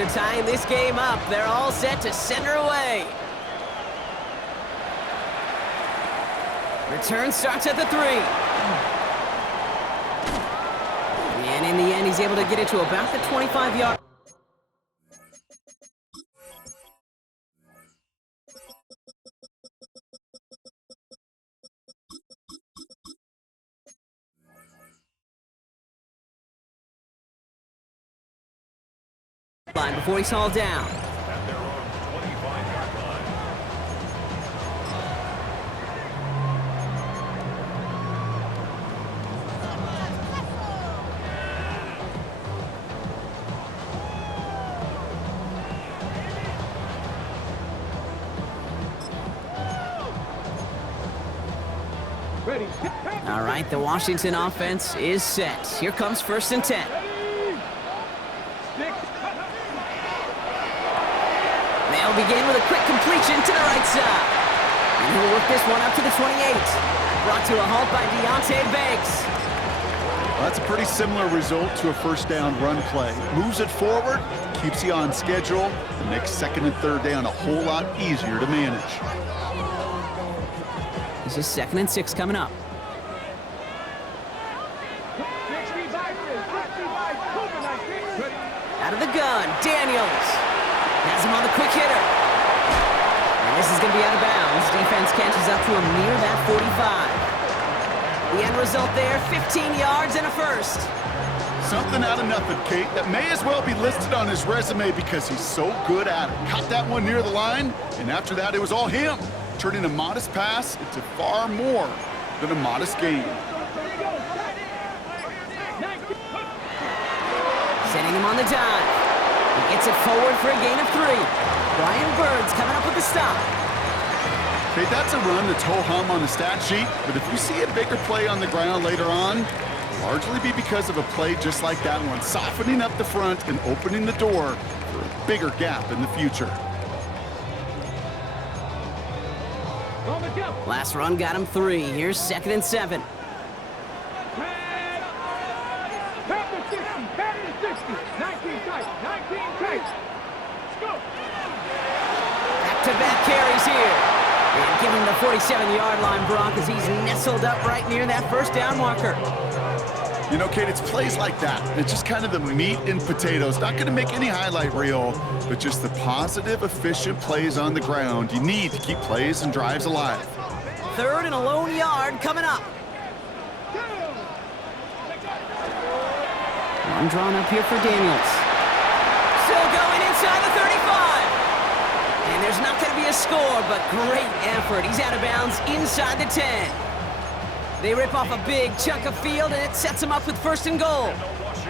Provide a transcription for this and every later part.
After tying this game up, they're all set to send her away. Return starts at the 3. And in the end, he's able to get it to about the 25-yard. Line before he's hauled down. At their own 25-yard line. All right, the Washington offense is set. Here comes 1st and 10. They'll begin with a quick completion to the right side. And he'll work this one up to the 28. Brought to a halt by Deontay Banks. Well, that's a pretty similar result to a first down run play. Moves it forward, keeps you on schedule, and makes 2nd and 3rd down a whole lot easier to manage. This is 2nd and 6 coming up. Out of the gun, Daniels. Has him on the quick hitter. And this is going to be out of bounds. Defense catches up to him near that 45. The end result there, 15 yards and a first. Something out of nothing, Kate, that may as well be listed on his resume because he's so good at it. Caught that one near the line, and after that, it was all him, turning a modest pass into far more than a modest gain. Setting him on the dive. He gets it forward for a gain of 3. Brian Bird's coming up with the stop. Okay, that's a run that's ho-hum on the stat sheet, but if you see a bigger play on the ground later on, largely be because of a play just like that one, softening up the front and opening the door for a bigger gap in the future. Last run got him 3. Here's 2nd and 7. Back-to-back carries here. And give him the 47-yard line, Brock, as he's nestled up right near that first down marker. You know, Kate, it's plays like that. It's just kind of the meat and potatoes. Not going to make any highlight reel, but just the positive, efficient plays on the ground. You need to keep plays and drives alive. 3rd and a lone yard coming up. One drawn up here for Daniels. Still going inside the 35. And there's not going to be a score, but great effort. He's out of bounds inside the 10. They rip off a big chunk of field, and it sets them up with 1st and goal.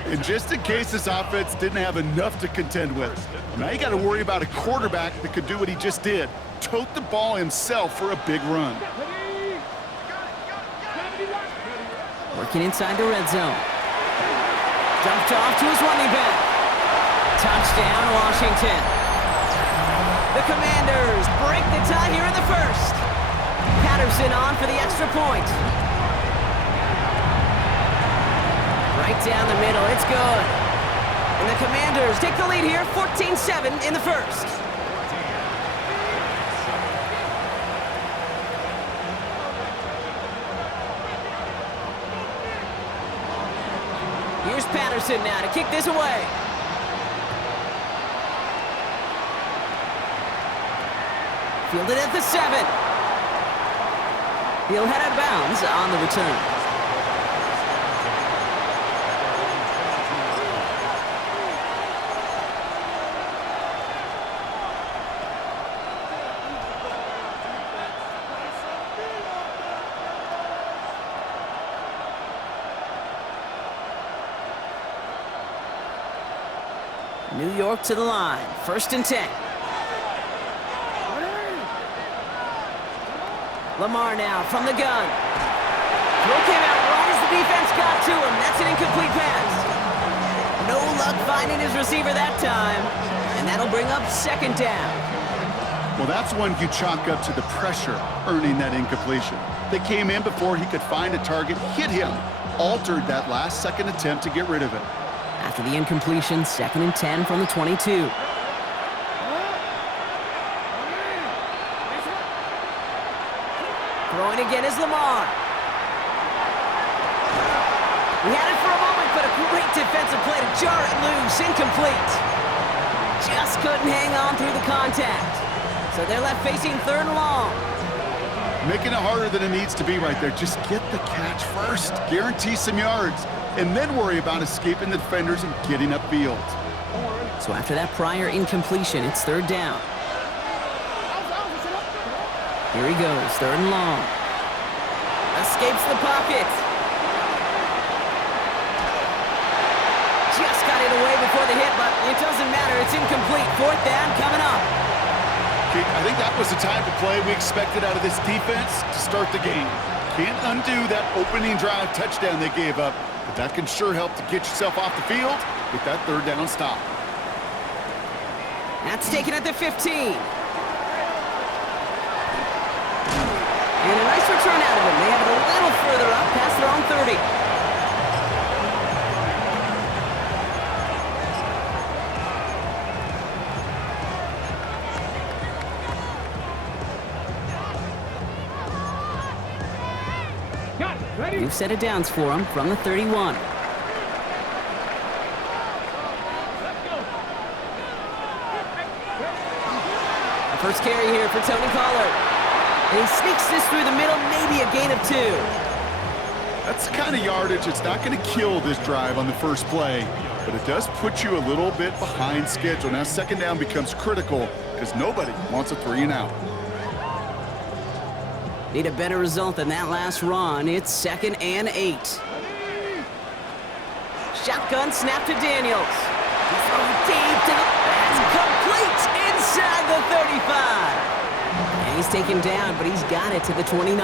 And just in case this offense didn't have enough to contend with, now you got to worry about a quarterback that could do what he just did. Tote the ball himself for a big run. Working inside the red zone. Dumped off to his running back. Touchdown, Washington. The Commanders break the tie here in the 1st. Patterson on for the extra point. Right down the middle, it's good. And the Commanders take the lead here, 14-7 in the 1st. Here's Patterson now to kick this away. Fielded at the 7. He'll head out of bounds on the return. New York to the line, 1st and 10. Lamar now from the gun. Throw came out right as the defense got to him. That's an incomplete pass. No luck finding his receiver that time. And that'll bring up 2nd down. Well, that's one you chalk up to the pressure earning that incompletion. They came in before he could find a target, hit him, altered that last second attempt to get rid of it. After After the incompletion, 2nd and 10 from the 22. Throwing again is Lamar. We had it for a moment, but a great defensive play to jar it loose. Incomplete. Just couldn't hang on through the contact. So they're left facing 3rd and long. Making it harder than it needs to be right there. Just get the catch first. Guarantee some yards. And then worry about escaping the defenders and getting upfield. So after that prior incompletion, it's 3rd down. Here he goes, 3rd and long. Escapes the pocket. Just got it away before the hit, but it doesn't matter. It's incomplete. 4th down coming up. I think that was the type of play we expected out of this defense to start the game. Can't undo that opening drive touchdown they gave up, but that can sure help to get yourself off the field with that 3rd down stop. That's taken at the 15. And a nice return out of him. They have it a little further up past their own 30. New set of downs for him from the 31. The first carry here for Tony Pollard. And he sneaks this through the middle, maybe a gain of 2. That's the kind of yardage that's not going to kill this drive on the first play, but it does put you a little bit behind schedule. Now 2nd down becomes critical because nobody wants a 3 and out. Need a better result than that last run. It's 2nd and 8. Shotgun snap to Daniels. He's throwing deep to the... That's complete inside the 35. And he's taken down, but he's got it to the 29.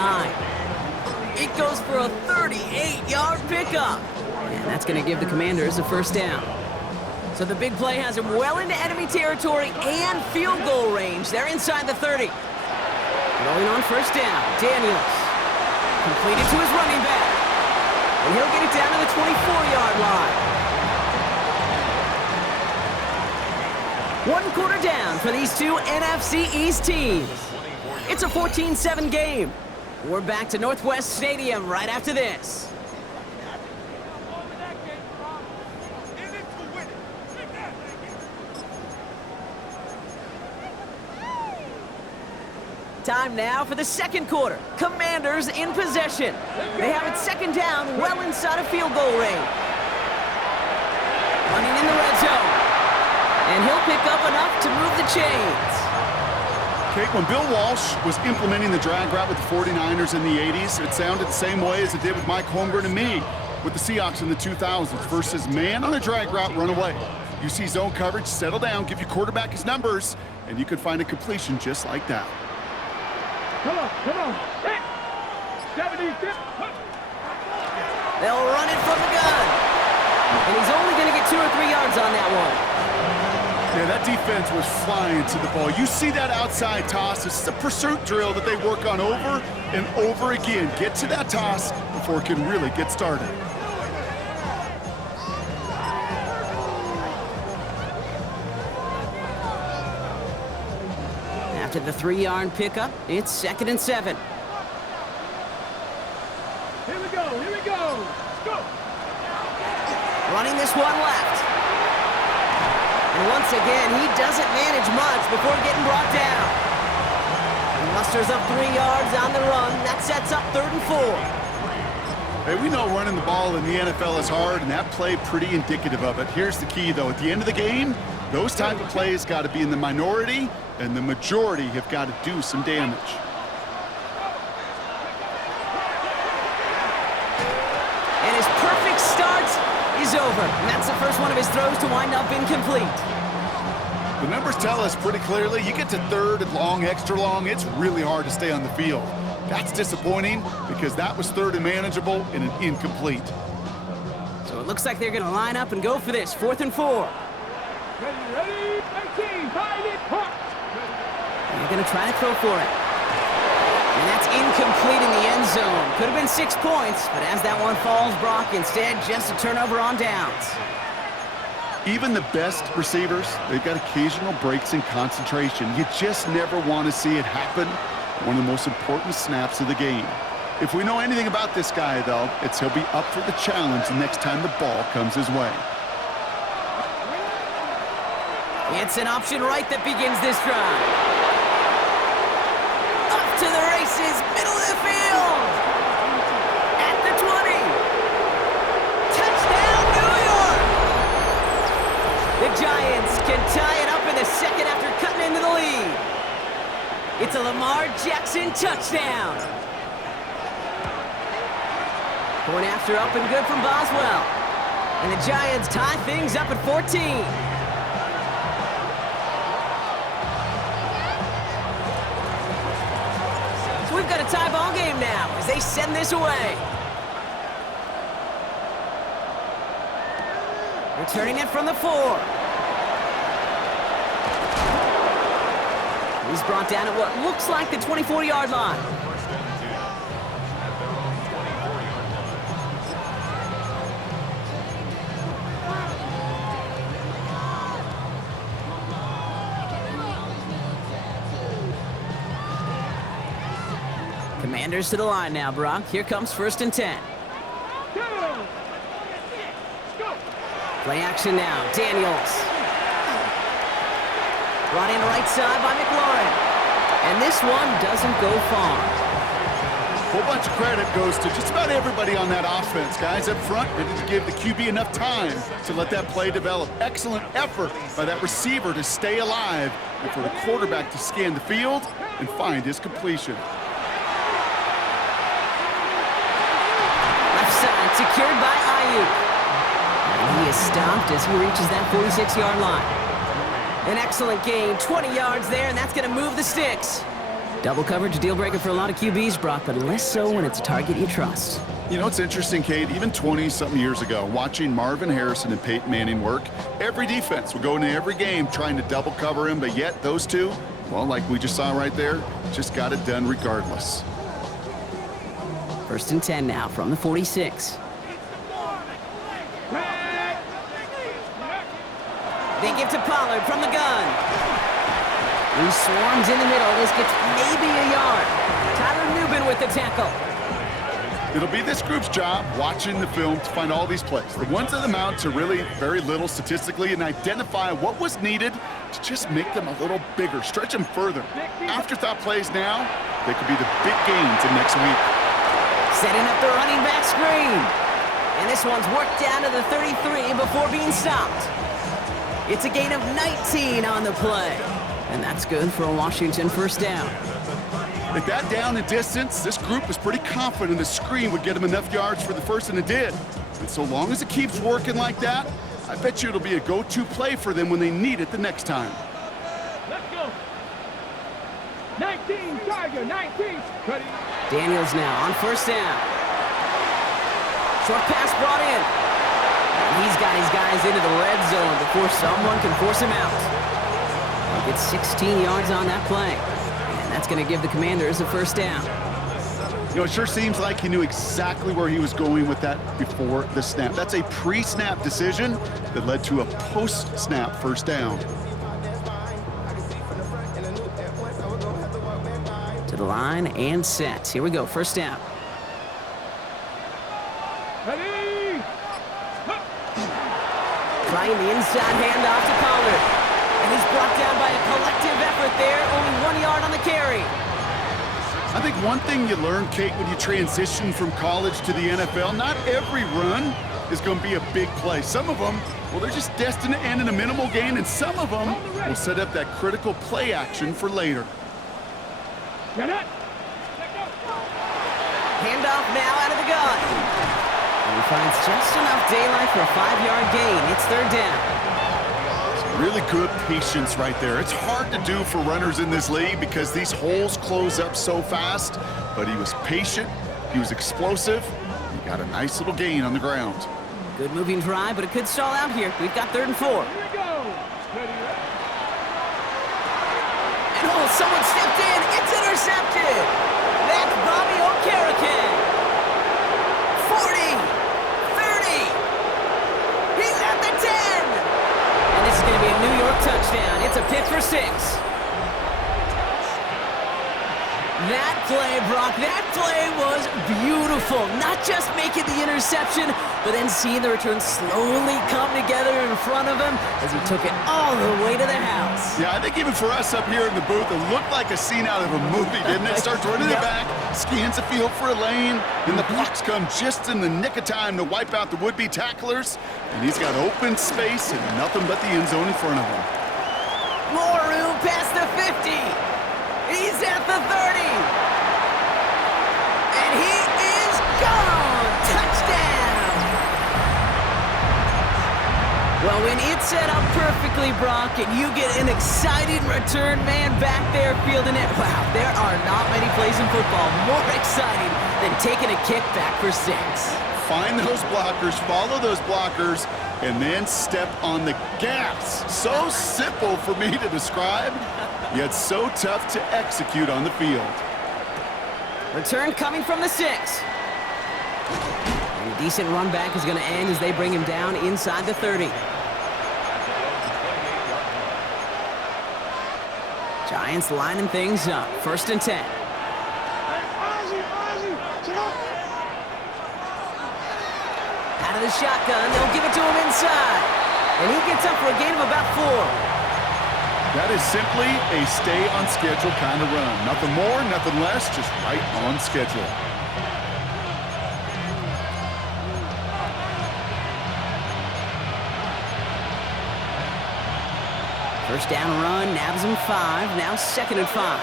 It goes for a 38-yard pickup. And that's going to give the Commanders a 1st down. So the big play has him well into enemy territory and field goal range. They're inside the 30. Rolling on 1st down, Daniels. Completed to his running back. And he'll get it down to the 24-yard line. 1 quarter down for these two NFC East teams. It's a 14-7 game. We're back to Northwest Stadium right after this. Time now for the 2nd quarter. Commanders in possession. They have it 2nd down, well inside of field goal range. Running in the red zone. And he'll pick up enough to move the chains. Okay, when Bill Walsh was implementing the drag route with the 49ers in the 80s, it sounded the same way as it did with Mike Holmgren and me with the Seahawks in the 2000s versus man on a drag route, run away. You see zone coverage, settle down, give your quarterback his numbers, and you could find a completion just like that. Come on. 70. They'll run it from the gun. And he's only going to get 2 or 3 yards on that one. Yeah, that defense was flying to the ball. You see that outside toss. This is a pursuit drill that they work on over and over again. Get to that toss before it can really get started. After the 3-yard pickup, it's 2nd and 7. Here we go. Let's go. Running this one left. And once again, he doesn't manage much before getting brought down. He musters up 3 yards on the run. That sets up 3rd and 4. Hey, we know running the ball in the NFL is hard, and that play pretty indicative of it. Here's the key, though. At the end of the game, those type of plays got to be in the minority, and the majority have got to do some damage. And his perfect start is over. And that's the first one of his throws to wind up incomplete. The numbers tell us pretty clearly, you get to 3rd and long, extra long, it's really hard to stay on the field. That's disappointing because that was 3rd and manageable and an incomplete. So it looks like they're going to line up and go for this. 4th and 4. Ready? 19. Find it. Hot. They're going to try to throw for it. And that's incomplete in the end zone. Could have been 6 points, but as that one falls, Brock, instead just a turnover on downs. Even the best receivers, they've got occasional breaks in concentration. You just never want to see it happen. One of the most important snaps of the game. If we know anything about this guy, though, it's he'll be up for the challenge the next time the ball comes his way. It's an option right that begins this drive. Up to the races, middle of the field. At the 20. Touchdown, New York! The Giants can tie it up in the second after cutting into the lead. It's a Lamar Jackson touchdown. Point after up and good from Boswell. And the Giants tie things up at 14. So we've got a tie ball game now as they send this away. Returning it from the 4. He's brought down at what looks like the 24-yard line. Commanders to the line now, Brock. Here comes 1st and 10. Play action now. Daniels. Brought in right side by McLaurin. And this one doesn't go far. A whole bunch of credit goes to just about everybody on that offense. Guys up front ready to give the QB enough time to let that play develop. Excellent effort by that receiver to stay alive and for the quarterback to scan the field and find his completion. Left side secured by Ayuk. And he is stopped as he reaches that 46-yard line. An excellent gain, 20 yards there, and that's going to move the sticks. Double coverage, deal breaker for a lot of QBs, Brock, but less so when it's a target you trust. You know, it's interesting, Kate, even 20-something years ago, watching Marvin Harrison and Peyton Manning work, every defense would go into every game trying to double cover him, but yet those two, well, like we just saw right there, just got it done regardless. 1st and 10 now from the 46. They give to Pollard from the gun. He swarms in the middle. This gets maybe a yard. Tyler Nubin with the tackle. It'll be this group's job watching the film to find all these plays. The ones that amount to really very little statistically and identify what was needed to just make them a little bigger, stretch them further. Afterthought plays now, they could be the big gains in next week. Setting up the running back screen. And this one's worked down to the 33 before being stopped. It's a gain of 19 on the play. And that's good for a Washington 1st down. At that down and distance, this group was pretty confident the screen would get them enough yards for the 1st, and it did. And so long as it keeps working like that, I bet you it'll be a go-to play for them when they need it the next time. Let's go. 19, Tiger, 19. Ready. Daniels now on 1st down. Short pass brought in. And he's got his guys into the red zone before someone can force him out. He gets 16 yards on that play. And that's going to give the Commanders a 1st down. You know, it sure seems like he knew exactly where he was going with that before the snap. That's a pre-snap decision that led to a post-snap 1st down. To the line and set. Here we go, 1st down. Ready. Trying the inside handoff to Pollard. And he's brought down by a collective effort there. Only 1 yard on the carry. I think one thing you learn, Kate, when you transition from college to the NFL, not every run is going to be a big play. Some of them, well, they're just destined to end in a minimal gain, and some of them will set up that critical play action for later. Get it. Handoff now out of the gun. And he finds just enough daylight for a 5-yard gain. It's 3rd down. Some really good patience right there. It's hard to do for runners in this league because these holes close up so fast, but he was patient, he was explosive, he got a nice little gain on the ground. Good moving drive, but it could stall out here. We've got 3rd and 4. Here we go. Ready. And oh, someone stepped in. It's intercepted. That's Bobby Okereke. 40, 30. He's at the 10. going to be a New York touchdown. It's a pick for 6. That play, Brock, that play was beautiful. Not just making the interception, but then seeing the return slowly come together in front of him as he took it all the way to the house. Yeah, I think even for us up here in the booth, it looked like a scene out of a movie, didn't it? Starts running it back, scans the field for a lane, and the blocks come just in the nick of time to wipe out the would-be tacklers, and he's got open space and nothing but the end zone in front of him. More room past the 50. He's at the 30. And he is gone. Touchdown. Well, when it's set up perfectly, Brock, and you get an exciting return man back there fielding it, wow, there are not many plays in football more exciting than taking a kick back for 6. Find those blockers, follow those blockers, and then step on the gas. So simple for me to describe, yet so tough to execute on the field. Return coming from the 6. And a decent run back is going to end as they bring him down inside the 30. Giants lining things up. 1st and 10. Out of the shotgun, they'll give it to him inside. And he gets up for a gain of about 4. That is simply a stay-on-schedule kind of run. Nothing more, nothing less, just right on schedule. First down run, nabs him 5, now 2nd and 5.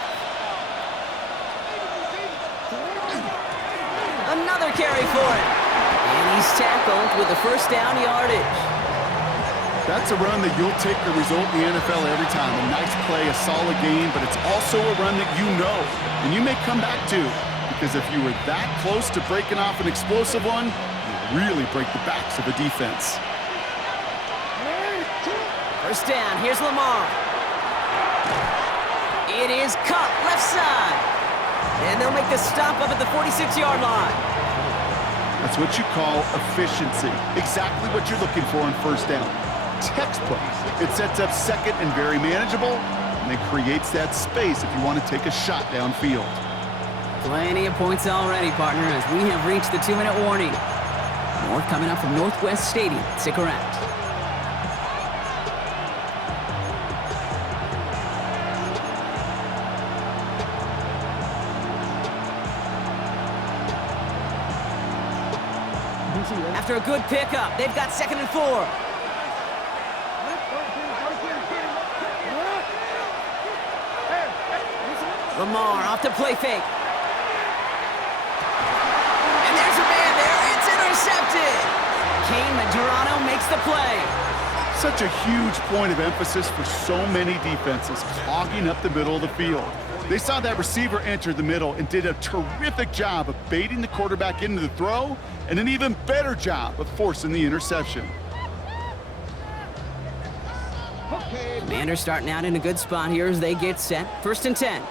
Another carry for him. And he's tackled with the first down yardage. That's a run that you'll take the result in the NFL every time. A nice play, a solid game, but it's also a run that you know and you may come back to, because if you were that close to breaking off an explosive one, you really break the backs of a defense. First down, here's Lamar. It is cut left side. And they'll make the stop up at the 46-yard line. That's what you call efficiency. Exactly what you're looking for on first down. Textbook. It sets up 2nd and very manageable, and then creates that space if you want to take a shot downfield. Plenty of points already, partner, as we have reached the 2-minute warning. More coming up from Northwest Stadium. Stick around. After a good pickup, they've got 2nd and 4. Lamar off the play fake. And there's a man there. It's intercepted. Kane Madrano makes the play. Such a huge point of emphasis for so many defenses, clogging up the middle of the field. They saw that receiver enter the middle and did a terrific job of baiting the quarterback into the throw, and an even better job of forcing the interception. Commanders starting out in a good spot here as they get set. 1st and 10.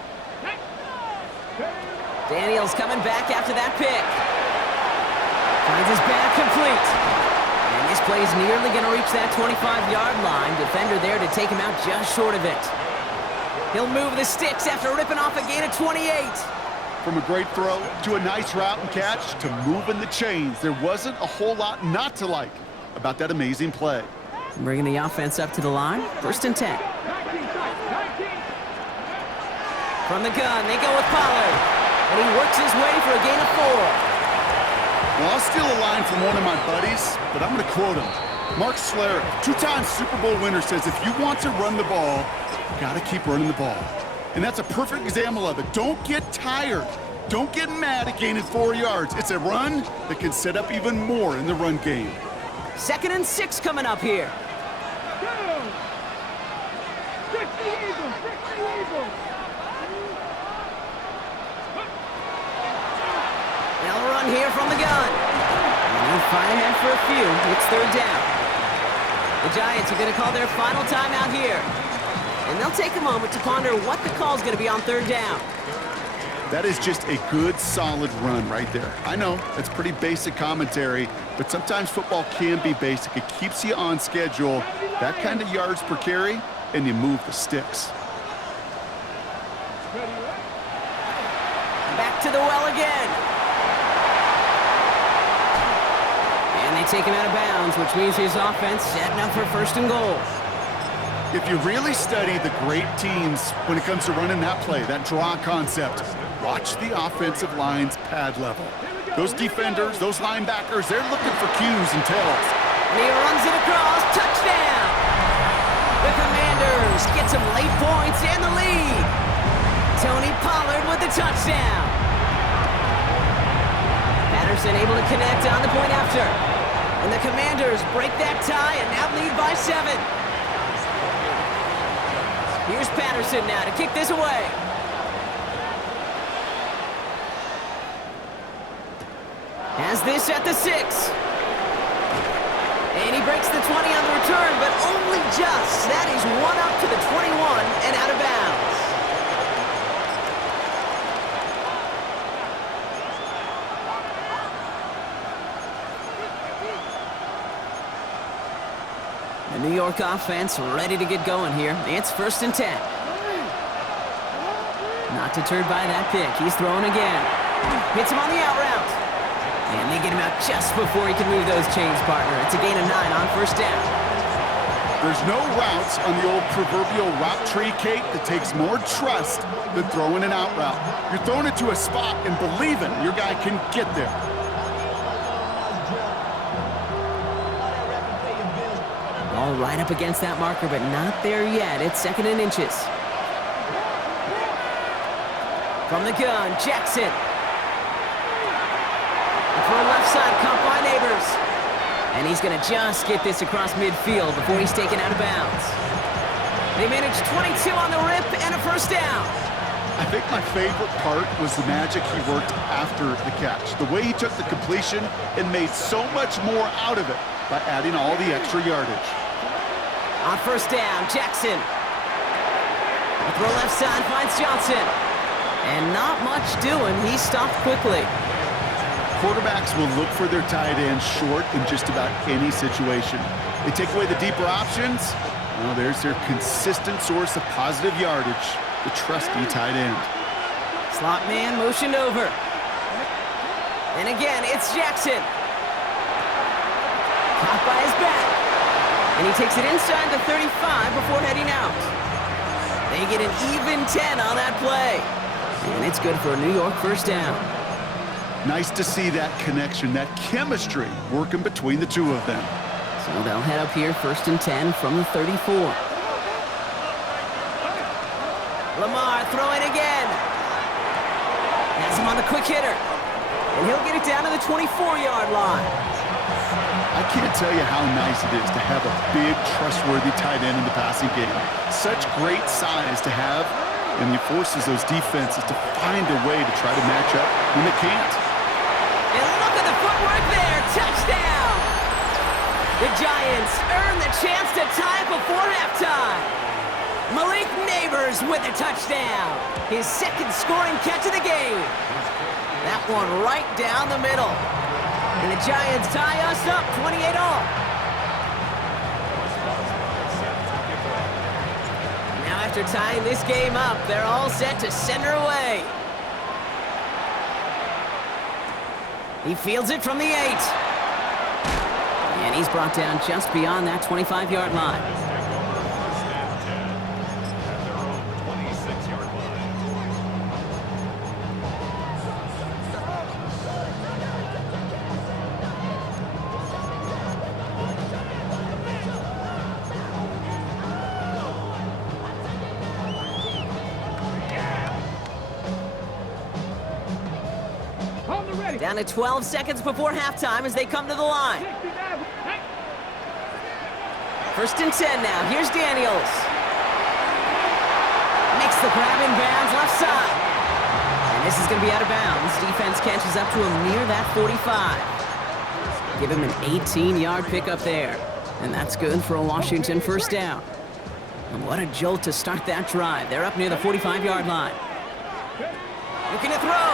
Daniels coming back after that pick. Finds his back complete. And this play is nearly going to reach that 25-yard line. Defender there to take him out just short of it. He'll move the sticks after ripping off a gain of 28. From a great throw to a nice route and catch to moving the chains, there wasn't a whole lot not to like about that amazing play. Bringing the offense up to the line. 1st and 10. From the gun, they go with Pollard. And he works his way for a gain of 4. Well, I'll steal a line from one of my buddies, but I'm going to quote him. Mark Schlereth, 2-time Super Bowl winner, says if you want to run the ball, you got to keep running the ball. And that's a perfect example of it. Don't get tired. Don't get mad at gaining 4 yards. It's a run that can set up even more in the run game. 2nd and 6 coming up here. They'll run here from the gun. And they'll find ahead for a few. It's 3rd down. The Giants are going to call their final timeout here. And they'll take a moment to ponder what the call is going to be on 3rd down. That is just a good, solid run right there. I know, that's pretty basic commentary, but sometimes football can be basic. It keeps you on schedule, that kind of yards per carry, and you move the sticks. Back to the well again. And they take him out of bounds, which means his offense setting up for first and goal. If you really study the great teams when it comes to running that play, that draw concept, watch the offensive line's pad level. Those defenders, those linebackers, they're looking for cues and tells. And he runs it across, touchdown! The Commanders get some late points and the lead. Tony Pollard with the touchdown. Patterson able to connect on the point after. And the Commanders break that tie and now lead by 7. Here's Patterson now to kick this away. Has this at the 6. And he breaks the 20 on the return, but only just. That is one up to the 21 and out of bounds. The New York offense ready to get going here. It's 1st and 10. Not deterred by that pick. He's throwing again. Hits him on the out route. And they get him out just before he can move those chains, partner. It's a gain of 9 on 1st down. There's no routes on the old proverbial route tree, Kate, that takes more trust than throwing an out route. You're throwing it to a spot and believing your guy can get there. All right up against that marker, but not there yet. It's 2nd and inches. From the gun, Jackson. For a left side, caught by Neighbors. And he's going to just get this across midfield before he's taken out of bounds. They managed 22 on the rip and a 1st down. I think my favorite part was the magic he worked after the catch. The way he took the completion and made so much more out of it by adding all the extra yardage. On 1st down, Jackson. The throw left side finds Johnson. And not much doing. He stopped quickly. Quarterbacks will look for their tight end short in just about any situation. They take away the deeper options. Well, there's their consistent source of positive yardage, the trusty tight end. Slot man motioned over. And again, it's Jackson. Caught by his back. And he takes it inside the 35 before heading out. They get an even 10 on that play. And it's good for a New York 1st down. Nice to see that connection, that chemistry working between the two of them. So they'll head up here 1st and 10 from the 34. Lamar throwing again. Has him on the quick hitter. And he'll get it down to the 24-yard line. I can't tell you how nice it is to have a big, trustworthy tight end in the passing game. Such great size to have, and he forces those defenses to find a way to try to match up when they can't. And look at the footwork there. Touchdown! The Giants earn the chance to tie before halftime. Malik Neighbors with a touchdown. His 2nd scoring catch of the game. That one right down the middle. And the Giants tie us up 28-all. Now after tying this game up, they're all set to send her away. He fields it from the 8. And he's brought down just beyond that 25-yard line. Down to 12 seconds before halftime as they come to the line. 1st and 10 now. Here's Daniels. Makes the grab in bounds left side. And this is going to be out of bounds. Defense catches up to him near that 45. Give him an 18-yard pickup there. And that's good for a Washington 1st down. And what a jolt to start that drive. They're up near the 45-yard line. Looking to throw.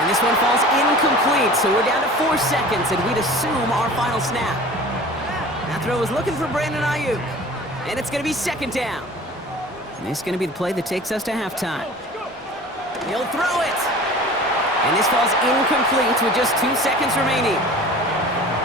And this one falls incomplete, so we're down to 4 seconds, and we'd assume our final snap. That throw is looking for Brandon Ayuk. And it's going to be second down. And this is going to be the play that takes us to halftime. He'll throw it. And this falls incomplete with just 2 seconds remaining.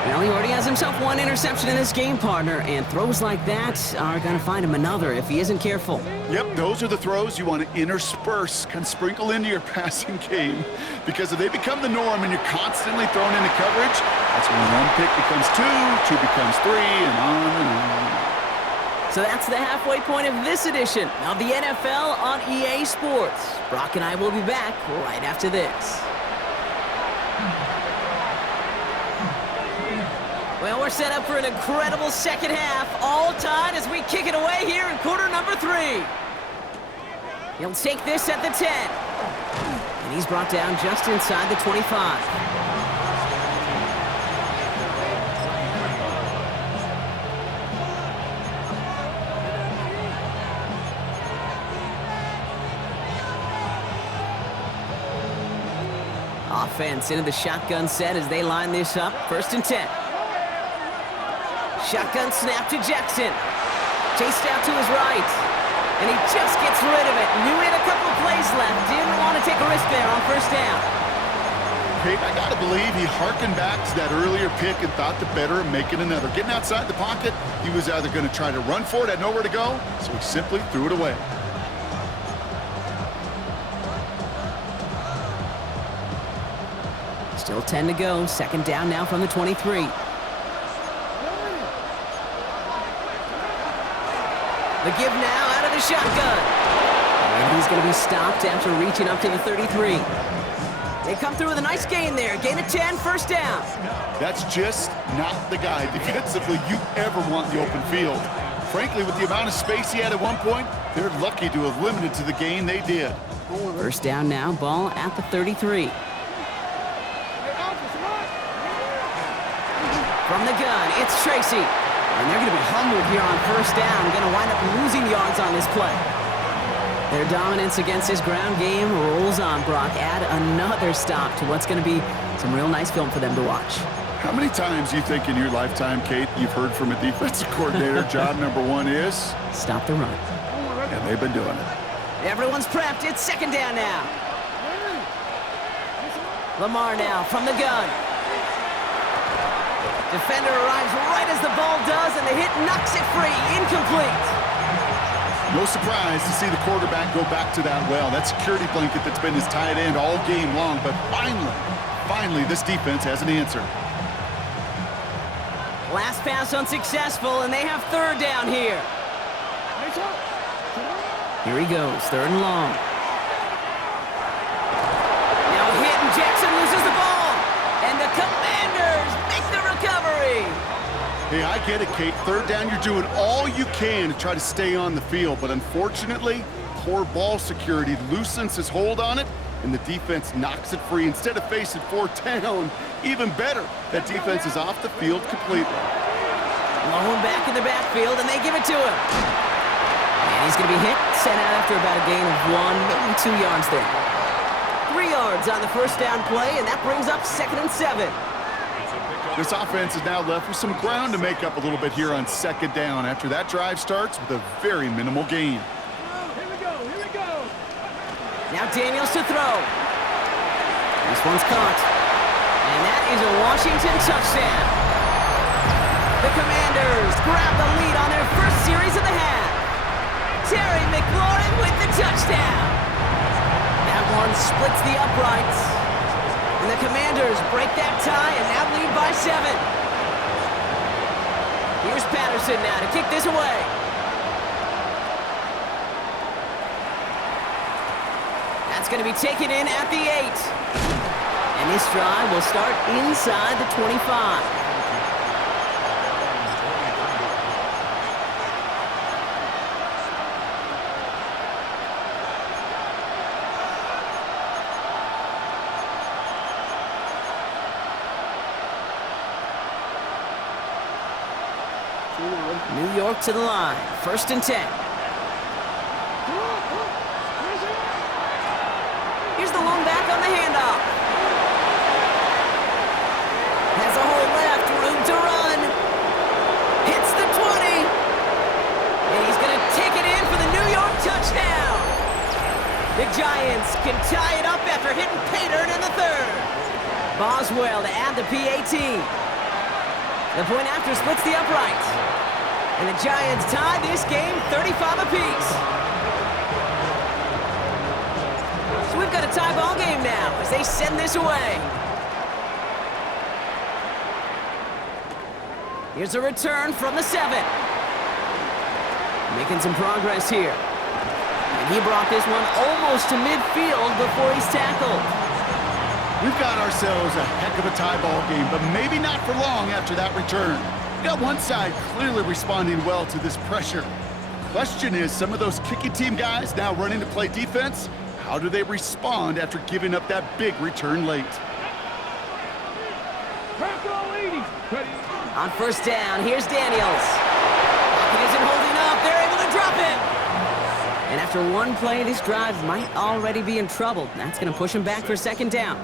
Well, he already has himself 1 interception in this game, partner, and throws like that are going to find him another if he isn't careful. Yep, those are the throws you want to intersperse, kind of sprinkle into your passing game. Because if they become the norm and you're constantly thrown into coverage, that's when 1 pick becomes 2, 2 becomes 3, and on and on. So that's the halfway point of this edition of the NFL on EA Sports. Brock and I will be back right after this. Well, we're set up for an incredible second half, all tied as we kick it away here in quarter number 3. He'll take this at the 10. And he's brought down just inside the 25. Offense into the shotgun set as they line this up. 1st and 10. Shotgun snap to Jackson. Chased out to his right. And he just gets rid of it. Knew he had a couple of plays left. Didn't want to take a risk there on 1st down. Hey, I got to believe he harkened back to that earlier pick and thought the better of making another. Getting outside the pocket, he was either going to try to run for it, had nowhere to go, so he simply threw it away. Still 10 to go. 2nd down now from the 23. The give now out of the shotgun. And he's going to be stopped after reaching up to the 33. They come through with a nice gain there. Gain of 10, 1st down. That's just not the guy defensively you ever want in the open field. Frankly, with the amount of space he had at one point, they're lucky to have limited to the gain they did. 1st down now, ball at the 33. From the gun, it's Tracy. And they're going to be humbled here on 1st down. Going to wind up losing yards on this play. Their dominance against his ground game rolls on, Brock. Add another stop to what's going to be some real nice film for them to watch. How many times do you think in your lifetime, Kate, you've heard from a defensive coordinator, job number 1 is? Stop the run. And they've been doing it. Everyone's prepped. It's 2nd down now. Lamar now from the gun. Defender arrives right as the ball does, and the hit knocks it free. Incomplete. No surprise to see the quarterback go back to that well. That security blanket that's been his tight end all game long. But finally, this defense has an answer. Last pass unsuccessful, and they have 3rd down here. Here he goes, 3rd and long. Now a hit, and Jackson loses the ball. And the Commanders make the recovery. Hey, I get it, Kate. 3rd down, you're doing all you can to try to stay on the field. But unfortunately, poor ball security loosens his hold on it, and the defense knocks it free. Instead of facing 4th down, even better, that defense is off the field completely. Lone back in the backfield, and they give it to him. And he's going to be hit, sent out after about a gain of 1, maybe 2 yards there. 3 yards on the 1st down play, and that brings up 2nd and 7. This offense is now left with some ground to make up a little bit here on 2nd down after that drive starts with a very minimal gain. Here we go. Now Daniels to throw. This one's caught. And that is a Washington touchdown. The Commanders grab the lead on their 1st series of the half. Terry McLaurin with the touchdown. That one splits the uprights. And the Commanders break that tie and now lead by 7. Here's Patterson now to kick this away. That's going to be taken in at the 8. And this drive will start inside the 25. New York to the line. 1st and 10. Here's the lone back on the handoff. Has a hole left, room to run. Hits the 20. And he's going to take it in for the New York touchdown. The Giants can tie it up after hitting pay dirt in the third. Boswell to add the PAT. The point after splits the uprights. And the Giants tie this game 35 apiece. So we've got a tie ball game now as they send this away. Here's a return from the 7. Making some progress here. And he brought this one almost to midfield before he's tackled. We've got ourselves a heck of a tie ball game, but maybe not for long after that return. We got one side clearly responding well to this pressure. Question is, some of those kicking team guys now running to play defense, how do they respond after giving up that big return late? On first down, here's Daniels. Pocket isn't holding up. They're able to drop it. And after one play, this drive might already be in trouble. That's going to push him back for second down.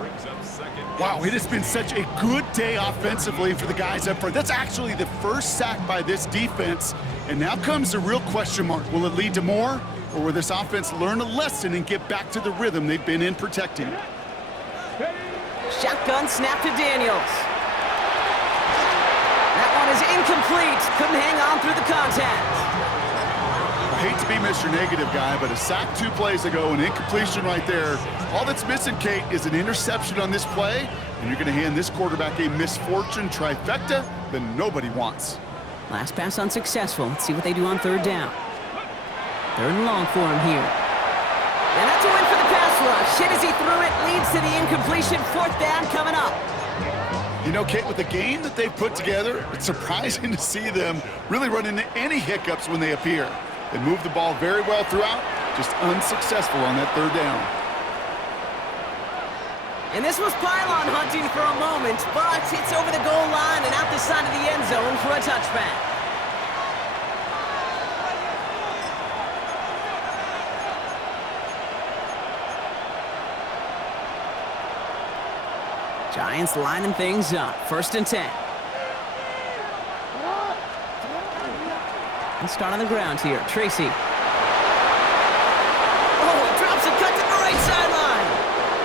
Wow, it has been such a good day offensively for the guys up front. That's actually the first sack by this defense. And now comes the real question mark. Will it lead to more? Or will this offense learn a lesson and get back to the rhythm they've been in protecting? Shotgun snap to Daniels. That one is incomplete. Couldn't hang on through the contact. I hate to be Mr. Negative guy, but a sack 2 plays ago, an incompletion right there. All that's missing, Kate, is an interception on this play, and you're going to hand this quarterback a misfortune trifecta that nobody wants. Last pass unsuccessful. Let's see what they do on third down. Third and long for him here. And that's a win for the pass rush. Hit as he threw it, leads to the incompletion. Fourth down coming up. You know, Kate, with the game that they've put together, it's surprising to see them really run into any hiccups when they appear. They move the ball very well throughout, just unsuccessful on that third down. And this was pylon hunting for a moment, but it's over the goal line and out the side of the end zone for a touchback. Giants lining things up. First and 10. And start on the ground here. Tracy. Oh, he drops a cut to the right sideline.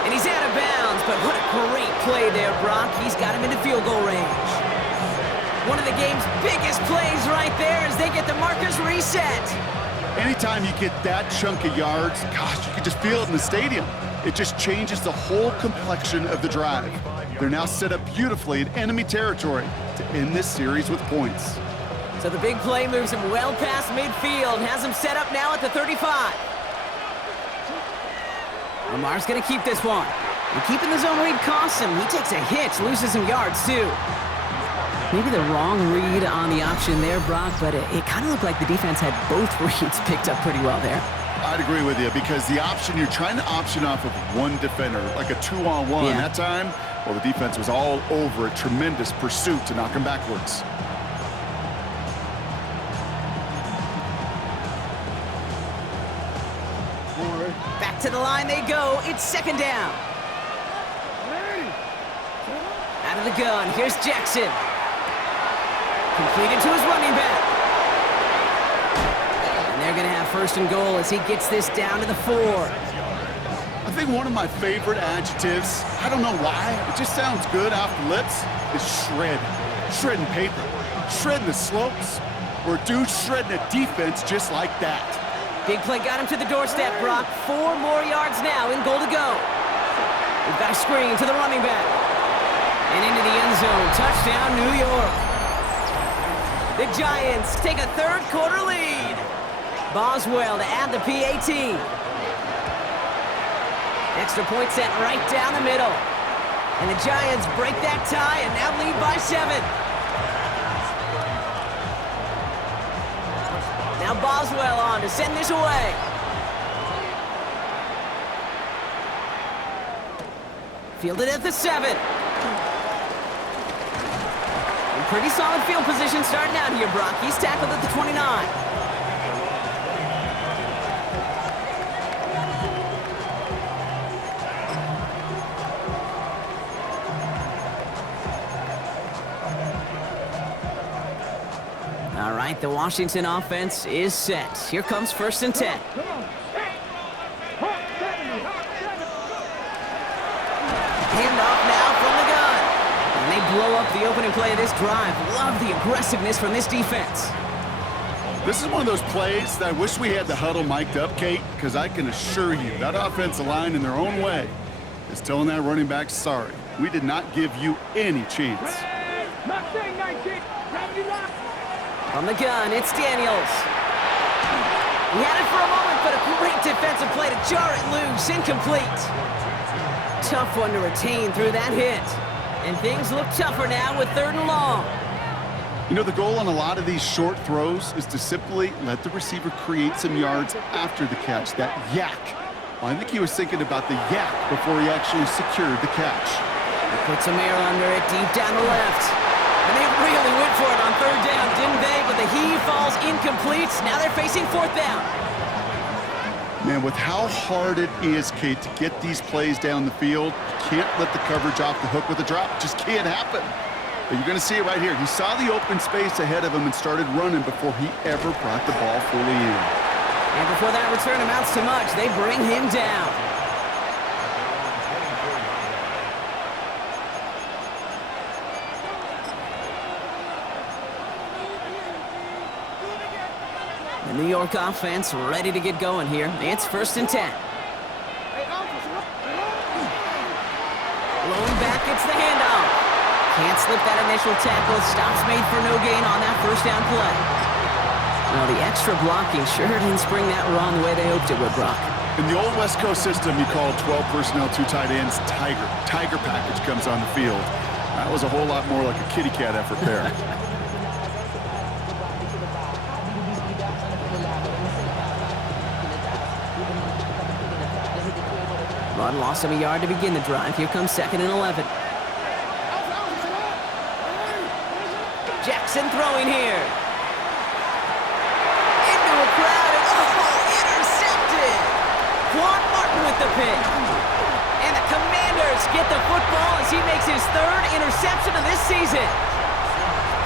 And he's out of bounds, but what a great play there, Brock. He's got him into field goal range. One of the game's biggest plays right there as they get the markers reset. Anytime you get that chunk of yards, gosh, you can just feel it in the stadium. It just changes the whole complexion of the drive. They're now set up beautifully in enemy territory to end this series with points. So the big play moves him well past midfield, has him set up now at the 35. Lamar's going to keep this one. And keeping the zone read costs him. He takes a hit, loses some yards too. Maybe the wrong read on the option there, Brock, but it kind of looked like the defense had both reads picked up pretty well there. I'd agree with you, because the option, you're trying to option off of one defender, like a 2-on-1. Yeah. That time, well, the defense was all over it. Tremendous pursuit to knock him backwards. Back to the line they go. It's second down. Out of the gun. Here's Jackson. Completed to his running back. And they're going to have first and goal as he gets this down to the 4. I think one of my favorite adjectives, I don't know why, it just sounds good off the lips, is shred. Shredding paper. Shredding the slopes. Or dude shredding a defense just like that. Big play got him to the doorstep, Brock. 4 more yards now in goal to go. We've got a screen to the running back. And into the end zone. Touchdown, New York. The Giants take a third quarter lead. Boswell to add the PAT. Extra point set right down the middle. And the Giants break that tie and now lead by 7. Now Boswell on to send this away. Fielded at the 7. And pretty solid field position starting out here, Brock. He's tackled at the 29. The Washington offense is set. Here comes 1st and 10. Come on. Hey. Hot 70. Hot 70. Handoff now from the gun. And they blow up the opening play of this drive. Love the aggressiveness from this defense. This is one of those plays that I wish we had the huddle mic'd up, Kate, because I can assure you that offensive line in their own way is telling that running back, sorry, we did not give you any chance. Mustang 19. 79. From the gun, it's Daniels. He had it for a moment, but a great defensive play to jar it loose. Incomplete. Tough one to retain through that hit. And things look tougher now with 3rd and long. You know, the goal on a lot of these short throws is to simply let the receiver create some yards after the catch, that yak. Well, I think he was thinking about the yak before he actually secured the catch. He puts some air under it deep down the left. And they really went for it on 3rd down, didn't they? But the heave falls incomplete. Now they're facing 4th down. Man, with how hard it is, Kate, to get these plays down the field, you can't let the coverage off the hook with a drop. It just can't happen. But you're going to see it right here. He saw the open space ahead of him and started running before he ever brought the ball fully in. And before that return amounts to much, they bring him down. The New York offense ready to get going here. It's 1st and 10. Blowing back, it's the handoff. Can't slip that initial tackle. Stops made for no gain on that 1st down play. Well, the extra blocking sure didn't spring that run the way they hoped it would, Brock. In the old West Coast system, you call 12 personnel, 2 tight ends, Tiger. Tiger package comes on the field. That was a whole lot more like a kitty cat effort there. Run lost him a yard to begin the drive. Here comes 2nd and 11. Jackson throwing here. Into a crowd and intercepted. Quan Martin with the pick. And the Commanders get the football as he makes his 3rd interception of this season.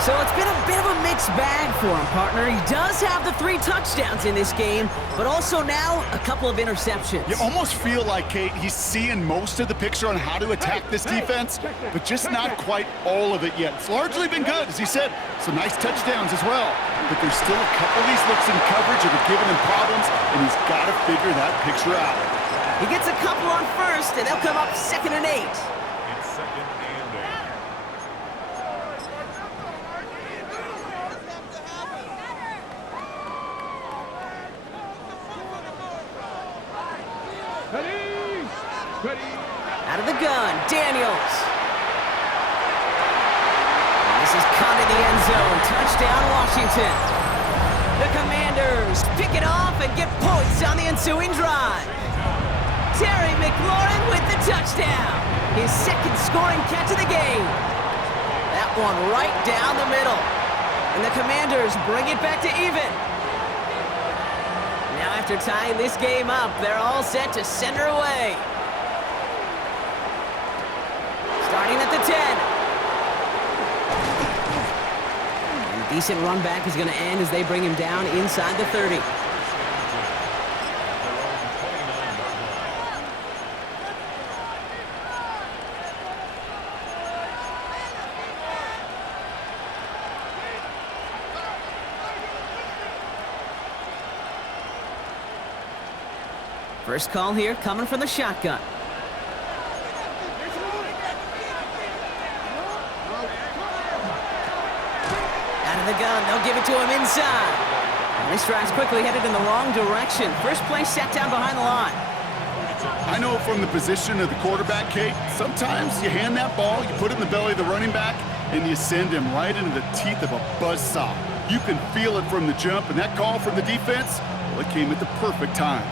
So it's been a bit of a mixed bag for him, partner. He does have the 3 touchdowns in this game, but also now a couple of interceptions. You almost feel like, Kate, he's seeing most of the picture on how to attack this defense, but just not quite all of it yet. It's largely been good, as he said. Some nice touchdowns as well. But there's still a couple of these looks in coverage that are giving him problems, and he's got to figure that picture out. He gets a couple on 1st, and they'll come up 2nd and 8. It's 2nd and 8. Out of the gun, Daniels. And this is caught in the end zone. Touchdown, Washington. The Commanders pick it off and get points on the ensuing drive. Terry McLaurin with the touchdown. His 2nd scoring catch of the game. That one right down the middle. And the Commanders bring it back to even. Now after tying this game up, they're all set to send her away. Starting at the 10. And a decent run back is going to end as they bring him down inside the 30. First call here coming from the shotgun. The gun, they'll give it to him inside. And this drive's quickly headed in the wrong direction. First play sat down behind the line. I know from the position of the quarterback, Kate, sometimes you hand that ball, you put it in the belly of the running back, and you send him right into the teeth of a buzzsaw. You can feel it from the jump, and that call from the defense, well, it came at the perfect time.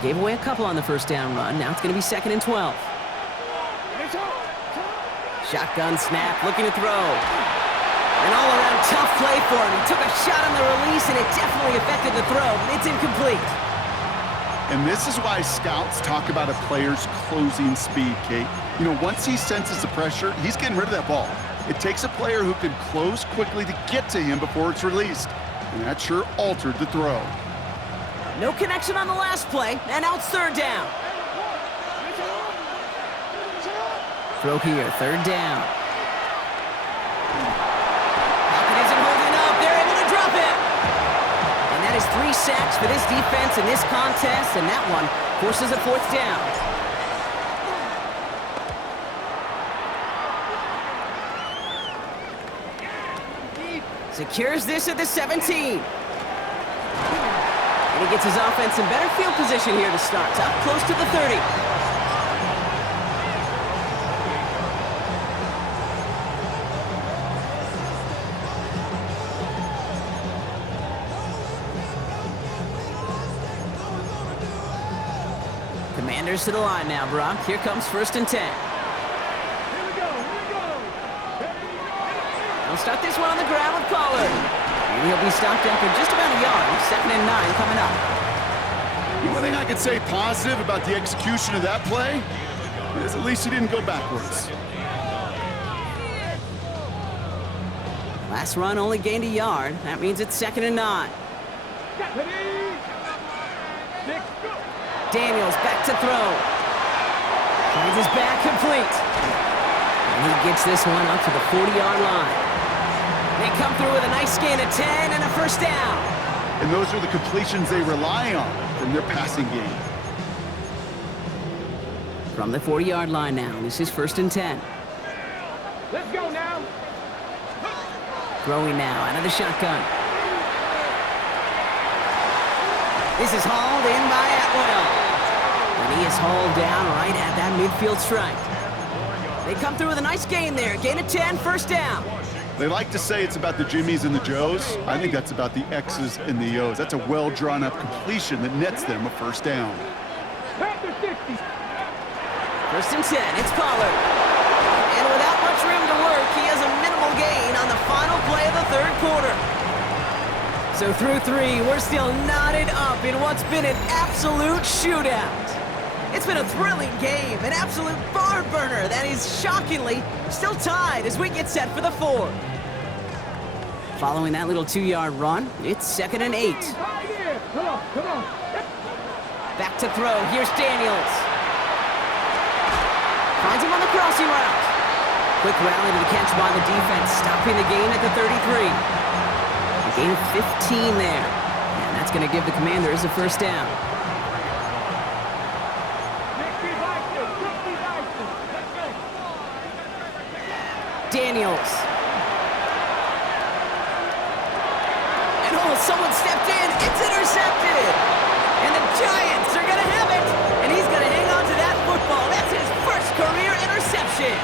Gave away a couple on the 1st down run. Now it's going to be 2nd and 12. Shotgun snap, looking to throw. An all-around tough play for him. He took a shot on the release, and it definitely affected the throw. It's incomplete. And this is why scouts talk about a player's closing speed, Kate. You know, once he senses the pressure, he's getting rid of that ball. It takes a player who can close quickly to get to him before it's released. And that sure altered the throw. No connection on the last play, and now it's third down. Throw here, third down. Pocket isn't holding up. They're able to drop it. And that is 3 sacks for this defense in this contest, and that one forces a fourth down. Secures this at the 17. And he gets his offense in better field position here to start. Up close to the 30. Commanders to the line now, Brock. Here comes 1st and 10. They'll start this one on the ground with Pollard. And he'll be stopped after just about a yard. 2nd and 9 coming up. One thing I could say positive about the execution of that play is at least he didn't go backwards. Last run only gained a yard. That means it's 2nd and 9. Daniels back to throw. Finds his back complete. And he gets this one up to the 40-yard line. They come through with a nice gain of 10 and a first down. And those are the completions they rely on from their passing game. From the 40-yard line now, this is 1st and 10. Let's go now. Throwing now out of the shotgun. This is hauled in by Atwell. And he is hauled down right at that midfield strike. They come through with a nice gain there. Gain of 10, first down. They like to say it's about the Jimmies and the Joes. I think that's about the X's and the O's. That's a well-drawn-up completion that nets them a first down. Panther 60. 1st and 10, it's Pollard. And without much room to work, he has a minimal gain on the final play of the 3rd quarter. So through 3, we're still knotted up in what's been an absolute shootout. It's been a thrilling game, an absolute barn burner that is shockingly still tied as we get set for the 4th. Following that little 2-yard run, it's 2nd and 8. Come on, come on. Back to throw, here's Daniels. Finds him on the crossing route. Quick rally to the catch by the defense, stopping the gain at the 33. A gain of 15 there. And that's going to give the Commanders a first down. Daniels. And someone stepped in. It's intercepted. And the Giants are going to have it. And he's going to hang on to that football. That's his first career interception.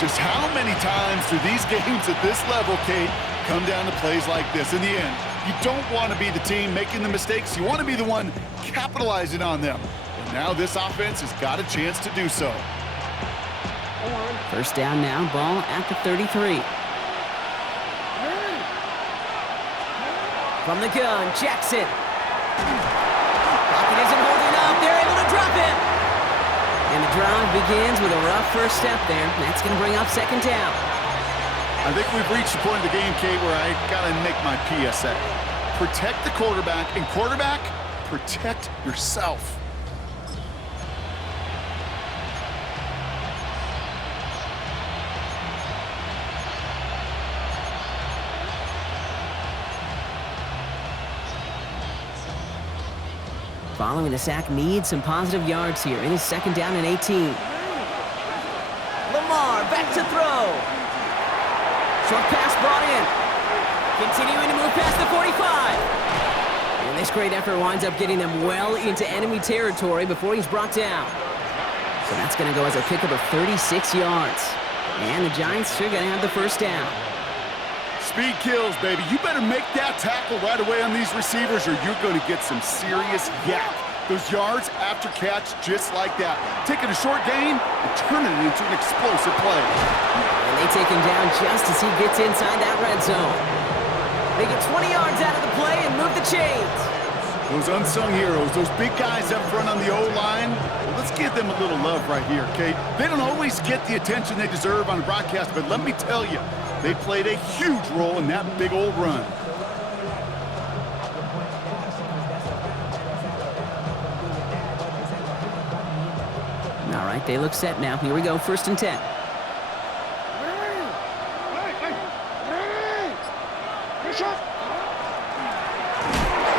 Just how many times do these games at this level, Kate, come down to plays like this? In the end, you don't want to be the team making the mistakes. You want to be the one capitalizing on them. And now this offense has got a chance to do so. First down now, ball at the 33. From the gun, Jackson. Pocket isn't holding up. They're able to drop him. And the drive begins with a rough first step there. That's going to bring up 2nd down. I think we've reached the point of the game, Kate, where I got to make my PSA. Protect the quarterback, and quarterback, protect yourself. Following the sack needs some positive yards here. It is 2nd down and 18. Lamar back to throw. Short pass brought in. Continuing to move past the 45. And this great effort winds up getting them well into enemy territory before he's brought down. So that's going to go as a pickup of 36 yards. And the Giants sure going to have the first down. Speed kills, baby. You better make that tackle right away on these receivers or you're going to get some serious yak. Those yards after catch just like that. Taking a short gain and turning it into an explosive play. And they take him down just as he gets inside that red zone. They get 20 yards out of the play and move the chains. Those unsung heroes, those big guys up front on the O-line, well, let's give them a little love right here, Kate. They don't always get the attention they deserve on a broadcast, but let me tell you, they played a huge role in that big old run. All right, they look set now. Here we go, 1st and 10.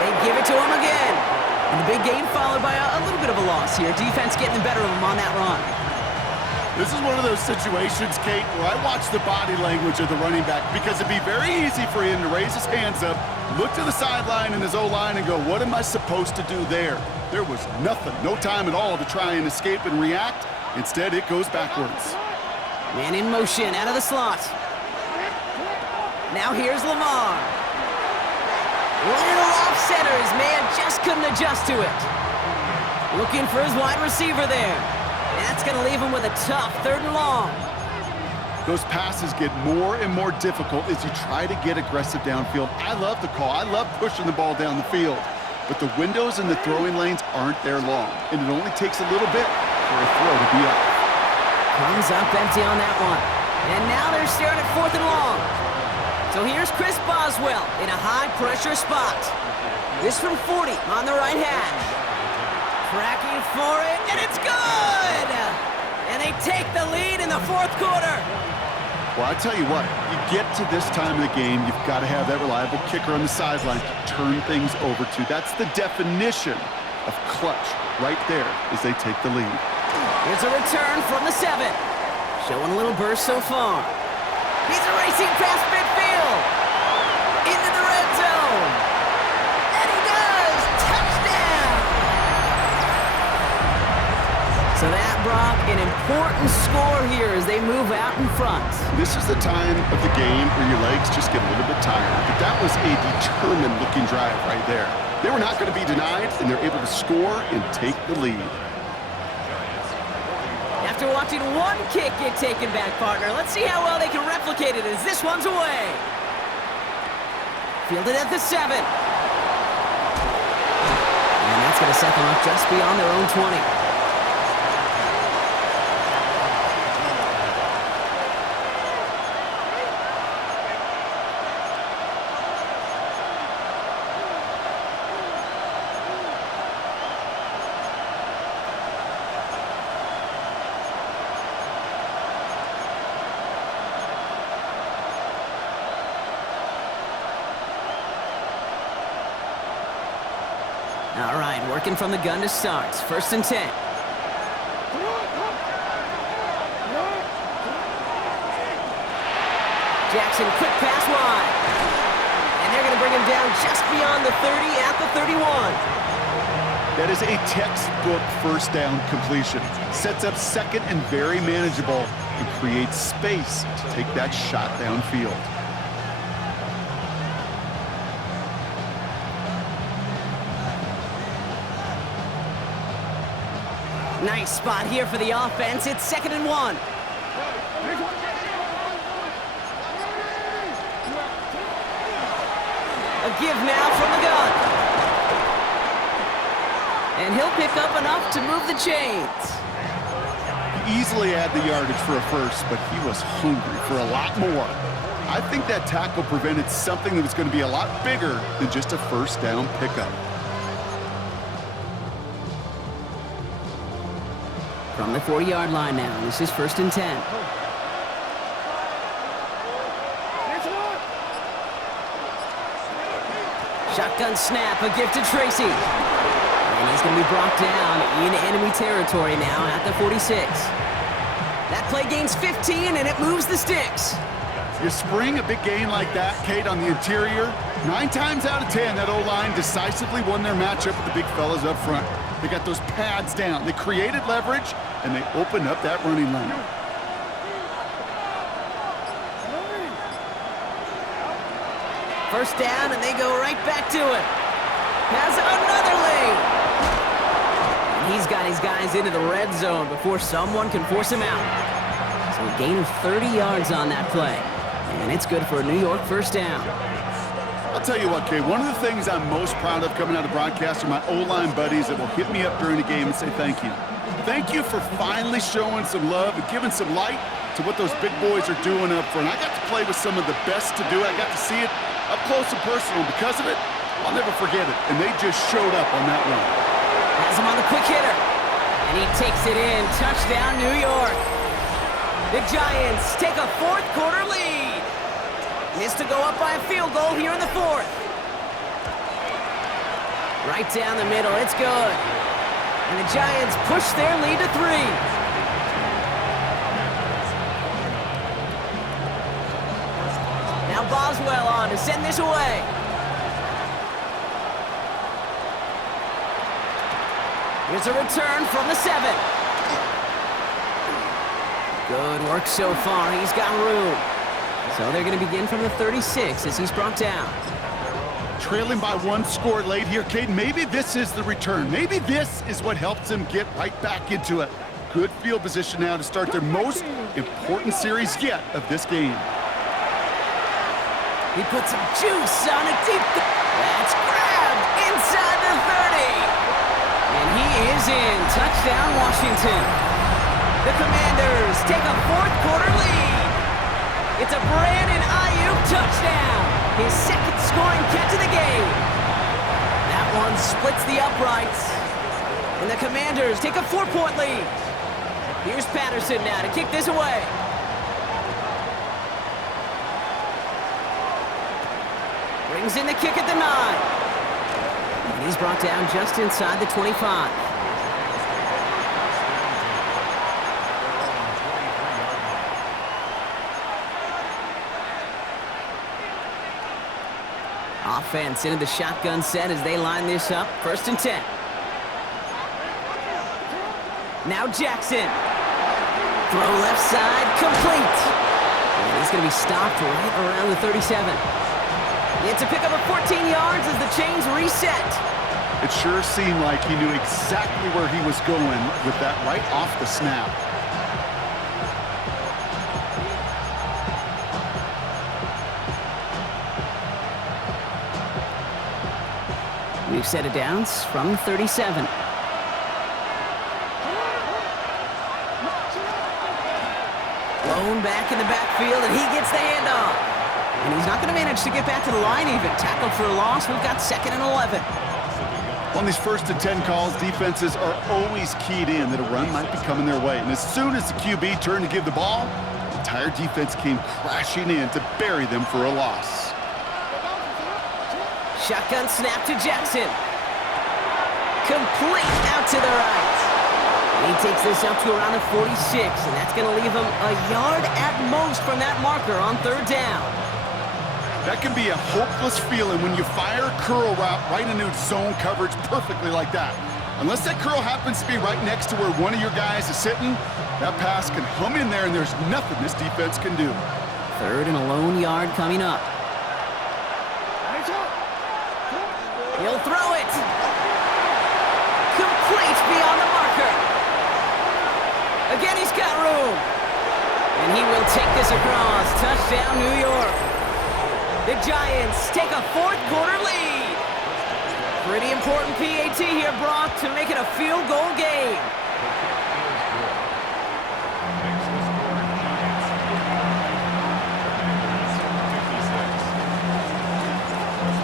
They give it to him again. And the big gain followed by a little bit of a loss here. Defense getting the better of him on that run. This is one of those situations, Kate, where I watch the body language of the running back because it'd be very easy for him to raise his hands up, look to the sideline in his O-line and go, what am I supposed to do there? There was nothing, no time at all to try and escape and react. Instead, it goes backwards. Man in motion, out of the slot. Now here's Lamar. Little off center, his man just couldn't adjust to it. Looking for his wide receiver there. That's going to leave him with a tough 3rd and long. Those passes get more and more difficult as you try to get aggressive downfield. I love the call. I love pushing the ball down the field. But the windows in the throwing lanes aren't there long, and it only takes a little bit for a throw to be up. Comes up empty on that one. And now they're staring at 4th and long. So here's Chris Boswell in a high-pressure spot. This from 40 on the right hash. Tracking for it, and it's good! And they take the lead in the 4th quarter. Well, I tell you what, you get to this time of the game, you've got to have that reliable kicker on the sideline to turn things over to. That's the definition of clutch right there as they take the lead. Here's a return from the 7. Showing a little burst so far. He's racing past midfield. Into the red zone. And he does! Touchdown! So that brought an important score here as they move out in front. This is the time of the game where your legs just get a little bit tired. But that was a determined-looking drive right there. They were not going to be denied, and they're able to score and take the lead. After watching one kick get taken back, partner, let's see how well they can replicate it as this one's away. Fielded at the 7. And that's going to set them up just beyond their own 20. All right, working from the gun to start. 1st and 10. Jackson, quick pass wide. And they're going to bring him down just beyond the 30 at the 31. That is a textbook 1st down completion. Sets up 2nd and very manageable and creates space to take that shot downfield. Nice spot here for the offense. It's 2nd and 1. A give now from the gun. And he'll pick up enough to move the chains. Easily had the yardage for a 1st, but he was hungry for a lot more. I think that tackle prevented something that was going to be a lot bigger than just a 1st down pickup. From the 40-yard line now, this is 1st and 10. Shotgun snap, a gift to Tracy. And he's going to be brought down in enemy territory now at the 46. That play gains 15, and it moves the sticks. You spring a big gain like that, Kate, on the interior, 9 times out of 10, that O-line decisively won their matchup with the big fellas up front. They got those pads down. They created leverage, and they opened up that running lane. First down, and they go right back to it. Has another lane. And he's got his guys into the red zone before someone can force him out. So a gain of 30 yards on that play. And it's good for a New York 1st down. I'll tell you what, Kay, one of the things I'm most proud of coming out of broadcast are my O-line buddies that will hit me up during the game and say thank you. Thank you for finally showing some love and giving some light to what those big boys are doing up front. I got to play with some of the best to do it. I got to see it up close and personal. Because of it, I'll never forget it. And they just showed up on that run. Has him on the quick hitter. And he takes it in. Touchdown, New York. The Giants take a fourth quarter lead. Missed to go up by a field goal here in the fourth. Right down the middle. It's good. And the Giants push their lead to 3. Now Boswell on to send this away. Here's a return from the 7. Good work so far. He's got room. So they're going to begin from the 36 as he's brought down. Trailing by 1 score late here, Caden. Maybe this is the return. Maybe this is what helps them get right back into a good field position now to start their most important series yet of this game. He puts some juice on a deep. That's grabbed inside the 30. And he is in. Touchdown, Washington. The Commanders take a fourth quarter lead. It's a Brandon Ayuk touchdown. His second scoring catch of the game. That one splits the uprights. And the Commanders take a 4-point lead. Here's Patterson now to kick this away. Brings in the kick at the 9. And he's brought down just inside the 25. Offense into the shotgun set as they line this up. 1st and 10. Now Jackson. Throw left side, complete. And he's going to be stopped right around the 37. It's a pickup of 14 yards as the chains reset. It sure seemed like he knew exactly where he was going with that right off the snap. We've set it down from 37. Blown back in the backfield, and he gets the handoff. And he's not going to manage to get back to the line even. Tackled for a loss. We've got 2nd and 11. On these 1st and 10 calls, defenses are always keyed in that a run might be coming their way. And as soon as the QB turned to give the ball, the entire defense came crashing in to bury them for a loss. Shotgun snap to Jackson. Complete out to the right. And he takes this up to around the 46, and that's going to leave him a yard at most from that marker on 3rd down. That can be a hopeless feeling when you fire a curl route right into zone coverage perfectly like that. Unless that curl happens to be right next to where one of your guys is sitting, that pass can hum in there, and there's nothing this defense can do. 3rd and a lone yard coming up. He'll throw it. Complete beyond the marker. Again, he's got room. And he will take this across. Touchdown, New York. The Giants take a 4th quarter lead. Pretty important PAT here, Brock, to make it a field goal game.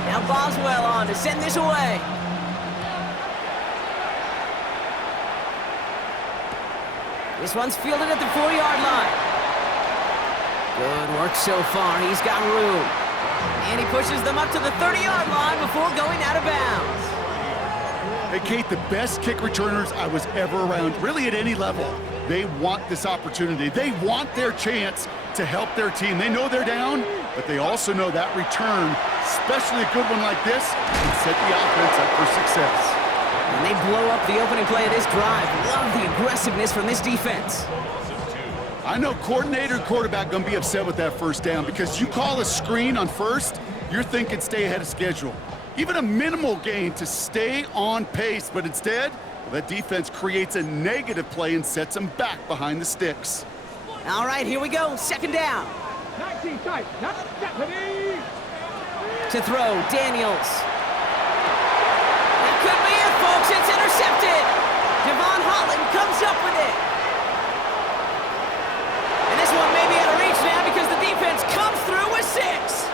Now Boswell on to send this away. This one's fielded at the 4-yard line. Good work so far. He's got room. And he pushes them up to the 30-yard line before going out of bounds. Hey, Kate, the best kick returners I was ever around, really at any level, they want this opportunity. They want their chance to help their team. They know they're down, but they also know that return, especially a good one like this, can set the offense up for success. And they blow up the opening play of this drive. Love the aggressiveness from this defense. I know coordinator and quarterback going to be upset with that 1st down because you call a screen on 1st, you're thinking stay ahead of schedule. Even a minimal gain to stay on pace, but instead, well, that defense creates a negative play and sets them back behind the sticks. All right, here we go. 2nd down. 19 tight. Not deputy. To throw, Daniels. That could be it, folks. It's intercepted. Javon Holland comes up with it. And this one may be out of reach now because the defense comes through with 6.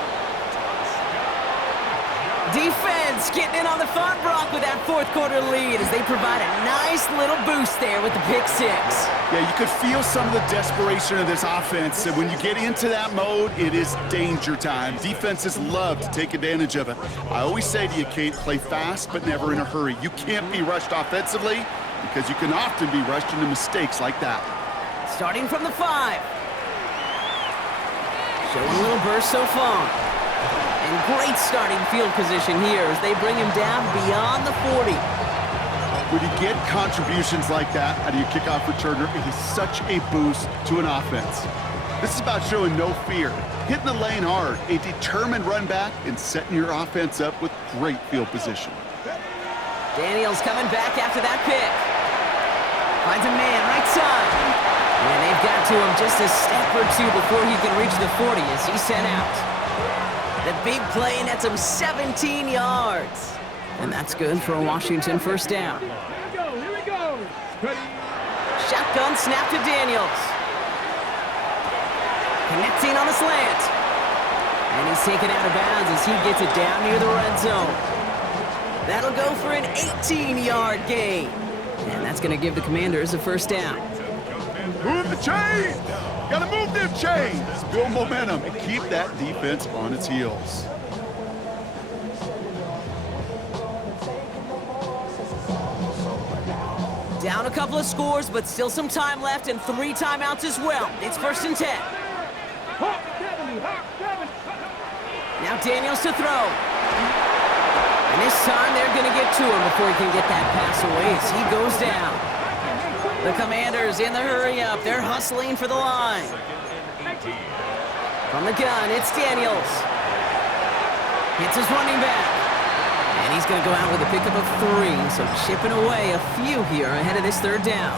Defense getting in on the fun, Brock, with that fourth quarter lead as they provide a nice little boost there with the pick 6. Yeah, you could feel some of the desperation of this offense. And when you get into that mode, it is danger time. Defenses love to take advantage of it. I always say to you, Kate, play fast but never in a hurry. You can't be rushed offensively because you can often be rushed into mistakes like that. Starting from the 5. Showing a little burst so far. And great starting field position here as they bring him down beyond the 40. When you get contributions like that out of your kickoff returner, it is such a boost to an offense. This is about showing no fear, hitting the lane hard, a determined run back, and setting your offense up with great field position. Daniels coming back after that pick. Finds a man right side. And they've got to him just a step or two before he can reach the 40 as he's sent out. The big play nets him 17 yards. And that's good for a Washington first down. Here we go. Ready. Shotgun snap to Daniels. Connecting on the slant. And he's taken out of bounds as he gets it down near the red zone. That'll go for an 18-yard gain. And that's going to give the Commanders a first down. Move the chains! Gotta move them chains! Build momentum and keep that defense on its heels. Down a couple of scores, but still some time left and 3 timeouts as well. It's 1st and 10. Hawk 70. Now Daniels to throw. And this time they're going to get to him before he can get that pass away as he goes down. The Commanders in the hurry up. They're hustling for the line. From the gun, it's Daniels. Hits his running back. And he's going to go out with a pickup of 3, so chipping away a few here ahead of this 3rd down.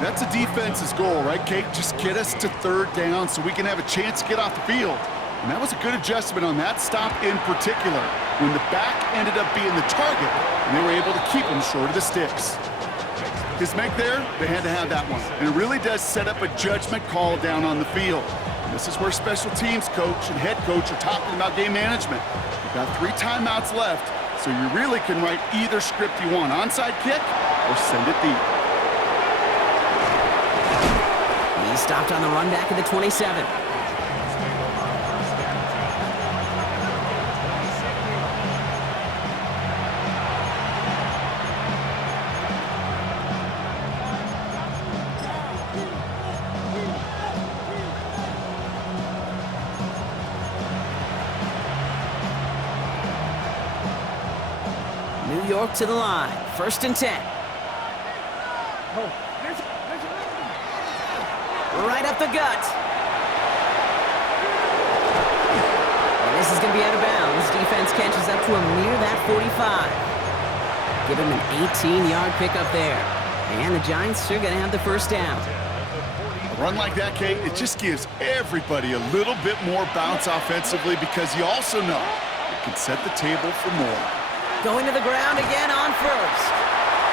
That's a defense's goal, right, Kate? Just get us to 3rd down so we can have a chance to get off the field. And that was a good adjustment on that stop in particular, when the back ended up being the target, and they were able to keep him short of the sticks. His make there, they had to have that one. And it really does set up a judgment call down on the field. And this is where special teams coach and head coach are talking about game management. You've got 3 timeouts left, so you really can write either script you want, onside kick or send it deep. He stopped on the run back at the 27. New York to the line. 1st and 10. Right up the gut. And this is going to be out of bounds. Defense catches up to him near that 45. Give him an 18-yard pickup there. And the Giants are going to have the first down. A run like that, Kate, it just gives everybody a little bit more bounce offensively because you also know it can set the table for more. Going to the ground again on 1st.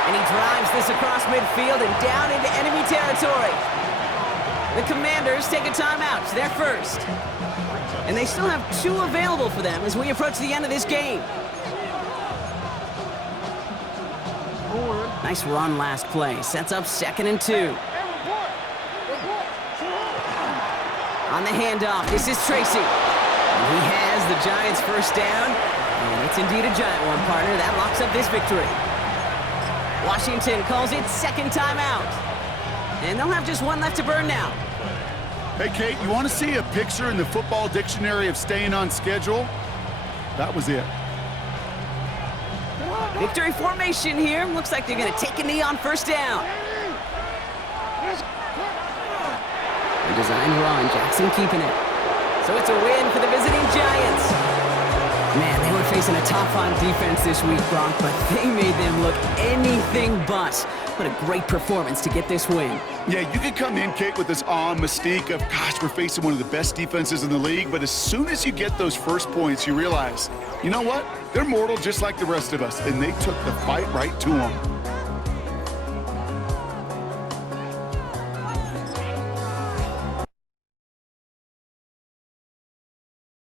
And he drives this across midfield and down into enemy territory. The Commanders take a timeout. They're first. And they still have 2 available for them as we approach the end of this game. Nice run last play. Sets up 2nd and 2. On the handoff, this is Tracy. And he has the Giants' first down. And it's indeed a giant one, partner. That locks up this victory. Washington calls it 2nd timeout. And they'll have just 1 left to burn now. Hey, Kate, you want to see a picture in the football dictionary of staying on schedule? That was it. Victory formation here. Looks like they're going to take a knee on 1st down. The design run, Jackson keeping it. So it's a win for the visiting Giants. Man, they were facing facing a top-5 defense this week, Brock, but they made them look anything but. What a great performance to get this win. Yeah, you could come in, Kate, with this awe and mystique of, gosh, we're facing one of the best defenses in the league, but as soon as you get those first points, you realize, you know what? They're mortal just like the rest of us, and they took the fight right to them.